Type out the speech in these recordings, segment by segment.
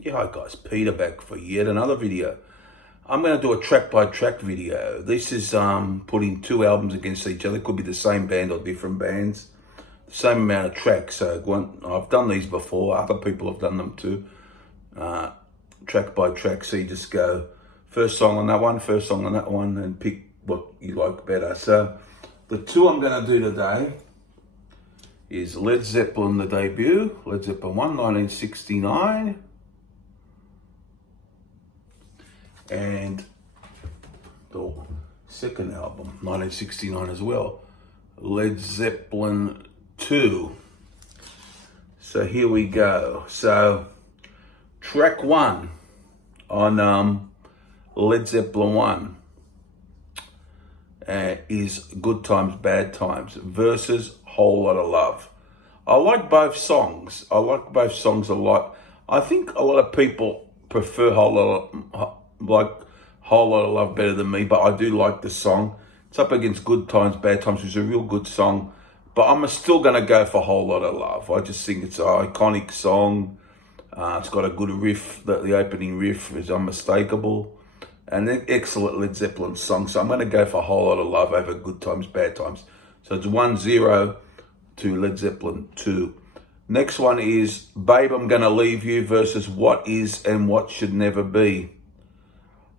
Yeah, hi guys, Peter back for yet another video. I'm going to do a track by track video. This is putting two albums against each other. It could be the same band or different bands. The same amount of tracks. So I've done these before. Other people have done them too. Track by track. So you just go first song on that one, first song on that one, and pick what you like better. So the two I'm going to do today is Led Zeppelin, the debut. Led Zeppelin 1, 1969. And the second album, 1969 as well, Led Zeppelin 2. So here we go. So track 1 on Led Zeppelin 1 is Good Times, Bad Times versus Whole Lot of Love. I like both songs. I like both songs a lot. I think a lot of people prefer Whole Lot of Love better than me, but I do like the song. It's up against Good Times, Bad Times, which is a real good song, but I'm still going to go for Whole Lot of Love. I just think it's an iconic song. It's got a good riff. The opening riff is unmistakable, and an excellent Led Zeppelin song. So I'm going to go for Whole Lot of Love over Good Times, Bad Times. So it's 1-0 to Led Zeppelin 2. Next one is Babe, I'm Gonna Leave You versus What Is and What Should Never Be.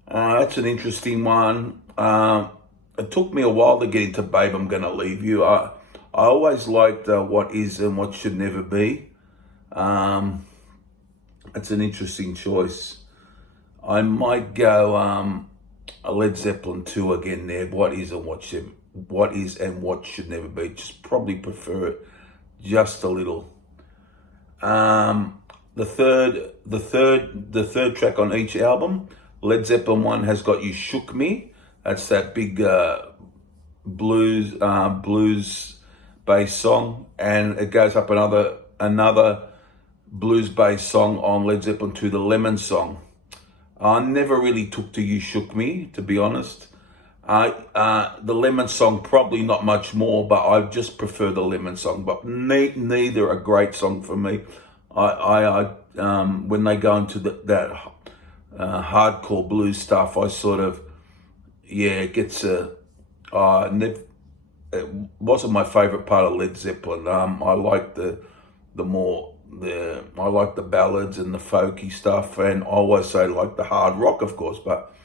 That's an interesting one. It took me a while to get into Babe, I'm Gonna Leave You. I always liked What Is and What Should Never Be. It's an interesting choice. I might go a Led Zeppelin 2 again there. What Is and What Should Never Be. Just probably prefer it just a little. The third track on each album, Led Zeppelin 1 has got You Shook Me. That's that big blues based song, and it goes up another blues based song on Led Zeppelin 2, the Lemon Song. I never really took to You Shook Me, to be honest. The Lemon Song, probably not much more, but I just prefer the Lemon Song. But neither a great song for me. When they go into that hardcore blues stuff, I sort of, it gets it wasn't my favorite part of Led Zeppelin. I like I like the ballads and the folky stuff, and I always say like the hard rock, of course, but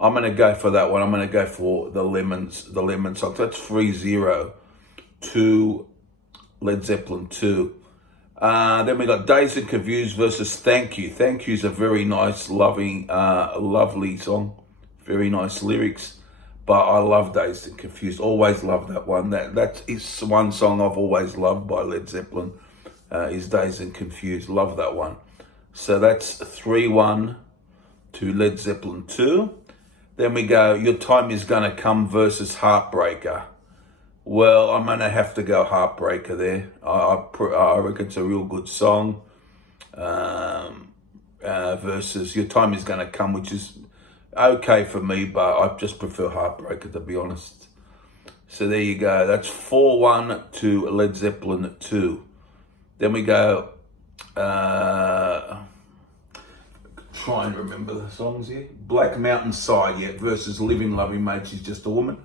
I'm going to go for that one. I'm going to go for the Lemon Song. So that's 3-0 to Led Zeppelin 2. Then we got Dazed and Confused versus Thank You. Thank You is a very nice, lovely song. Very nice lyrics. But I love Dazed and Confused. Always loved that one. That is one song I've always loved by Led Zeppelin, is Dazed and Confused. Love that one. So that's 3-1 to Led Zeppelin 2. Then we go Your Time Is Gonna Come versus Heartbreaker. Well, I'm going to have to go Heartbreaker there. I reckon it's a real good song. Versus Your Time Is Gonna Come, which is okay for me, but I just prefer Heartbreaker, to be honest. So there you go. That's 4-1 to Led Zeppelin 2. Then we go... try and remember the songs here. Black Mountain Side, versus Living Loving Mate, She's Just a Woman.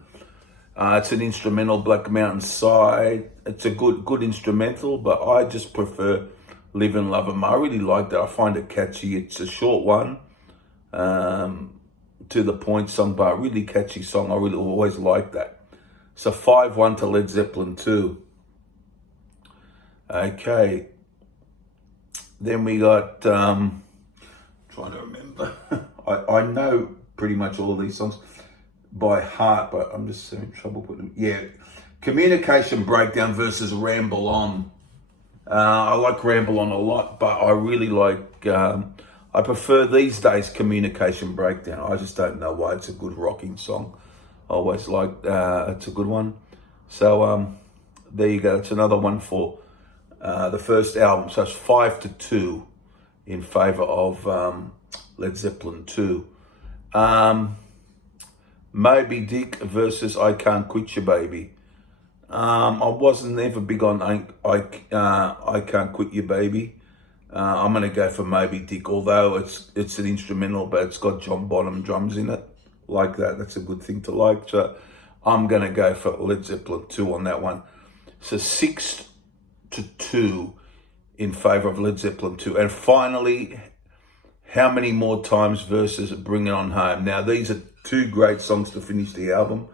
It's an instrumental, Black Mountain Side. It's a good instrumental, but I just prefer Living Loving Mate. I really like that. I find it catchy. It's a short one, to the point song, but a really catchy song. I really always like that. So 5-1 to Led Zeppelin 2. Okay. Then we got... trying to remember. I know pretty much all of these songs by heart, but I'm just having trouble putting them. Communication Breakdown versus Ramble On. I like Ramble On a lot, but I really like, I prefer these days Communication Breakdown. I just don't know why. It's a good rocking song. I always like, it's a good one. So there you go. It's another one for the first album. So it's 5-2 in favor of Led Zeppelin 2. Moby Dick versus I Can't Quit You Baby. I wasn't ever big on I Can't Quit You Baby. I'm going to go for Moby Dick, although it's an instrumental, but it's got John Bonham drums in it. Like that, that's a good thing to like. So I'm going to go for Led Zeppelin 2 on that one. So 6-2 in favor of Led Zeppelin 2. And finally, How Many More Times versus Bring It On Home. Now, these are two great songs to finish the album.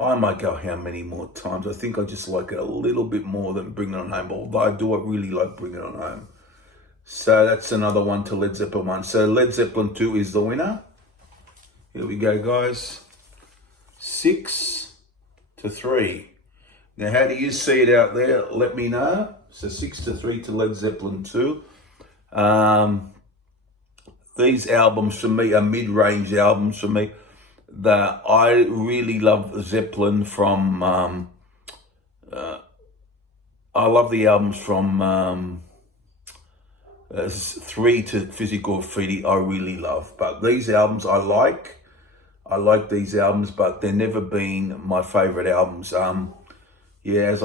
I might go How Many More Times. I think I just like it a little bit more than Bring It On Home, although I do really like Bring It On Home. So that's another one to Led Zeppelin 1. So Led Zeppelin 2 is the winner. Here we go, guys. 6-3. Now, how do you see it out there? Let me know. So 6-3 to Led Zeppelin 2. These albums for me are mid-range albums for me. That I really love Zeppelin from. I love the albums from 3 to Physical Graffiti. I really love, but these albums I like. I like these albums, but they've never been my favorite albums. They're good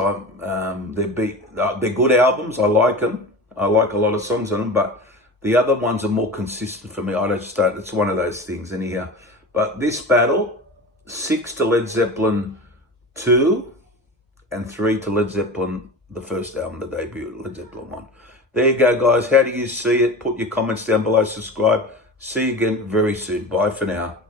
albums. I like them. I like a lot of songs on them, but the other ones are more consistent for me. It's one of those things anyhow. But this battle, 6 to Led Zeppelin 2 and 3 to Led Zeppelin, the first album, the debut, Led Zeppelin 1. There you go, guys. How do you see it? Put your comments down below, subscribe. See you again very soon. Bye for now.